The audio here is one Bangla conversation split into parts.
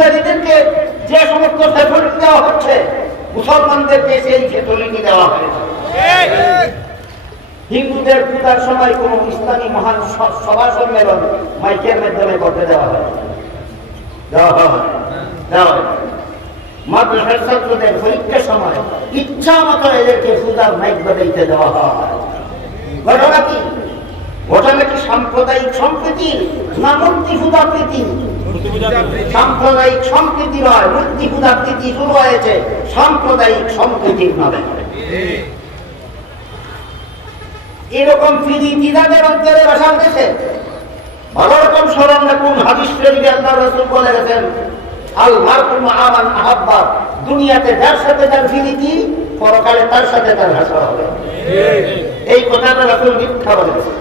পূজারীদেরকে যে সমস্ত ফ্যাসিলিটি দেওয়া হচ্ছে, মুসলমানদেরকে সেই ফ্যাসিলিটি দেওয়া হয়েছে। হিন্দুদের পূজার সময় কোন ইসলামী মহান সভা সম্মেলন মাইকের মাধ্যমে করতে দেওয়া হয়, মাদ্রাসার ছাত্রদের পরীক্ষার সময় ইচ্ছা মতো এদেরকে পূজার মাইক বাজাইতে দেওয়া হয়। ঘটনা কি? ঘটনা কি সাম্প্রদায়িক সম্প্রীতি না মূর্তি পূজা প্রীতি? সাম্প্রদায়িক সম্প্রীতি নয়, মূর্তি পূজা প্রীতি শুরু হয়েছে সাম্প্রদায়িক সম্প্রীতির নামে। এরকম প্রীতি যাদের অন্তরে বাসা উঠেছে, ভালো রকম স্মরণ রাখুন, হাদিস শরীফে আল্লাহর রাসূল বলে গেছেন, আল মারউ মা মান আহাব্বা, দুনিয়াতে যার সাথে যার প্রীতি, পরকালে তার সাথে তার হাসর হবে। এই কথাটা রাসূল মিথ্যা বলেছেন?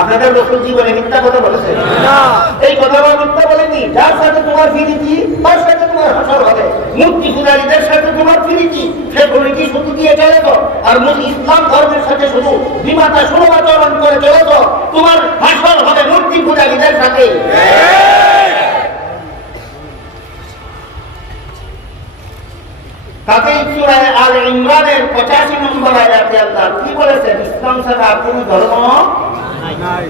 আপনাদের রাসূল জীবনে মিথ্যা কথা বলেছেন না? এই কথাটা মিথ্যা বলেনি। যার সাথে তোমার প্রীতি, তার সাথে তোমার হাসর হবে। মূর্তি পূজারীদের সাথে তোমার প্রীতি, সে প্রীতি শুধু দিয়ে চলে তো, আর ইসলাম ধর্মের সাথে শুধু বিমাতা সুরবাচরণ করে চলে তো, তোমার হাসর হবে মূর্তি পূজারীদের সাথে। তাতেই সূরা আলে ইমরানের 85 নম্বর আয়াতে আল্লাহ কি বলেছেন? ইসলাম ছাড়া আর কোন ধর্ম নাই,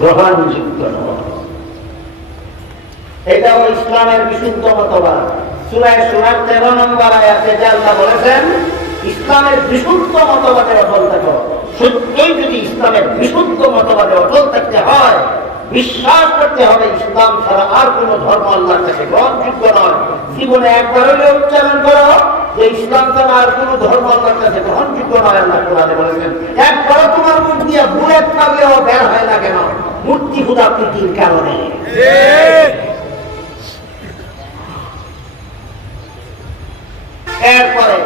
গ্রহণযোগ্য নয়। এটাও ইসলামের বিশুদ্ধ মতবাদ। সূরা সূরা 13 নম্বর আয়াতে আল্লাহ বলেছেন, ইসলামের বিশুদ্ধ মতবাদে অটল থাকো। সত্যই যদি ইসলামের বিশুদ্ধ মতবাদে অটল থাকতে হয়, বিশ্বাস করতে হবে ইসলাম ছাড়া আর কোন ধর্ম আল্লাহর কাছে গ্রহণযোগ্য নয়। জীবনে একবার হলেও উচ্চারণ করো যে ইসলাম ছাড়া আর কোন ধর্ম আল্লাহর কাছে গ্রহণযোগ্য নয়। আল্লাহ কোরআনে বলেছেন, একবার তোমার মুখ দিয়ে বুলেট লাগলেও বের হয় না কেন? মূর্তি পূজা প্রীতির কারণে। এরপরে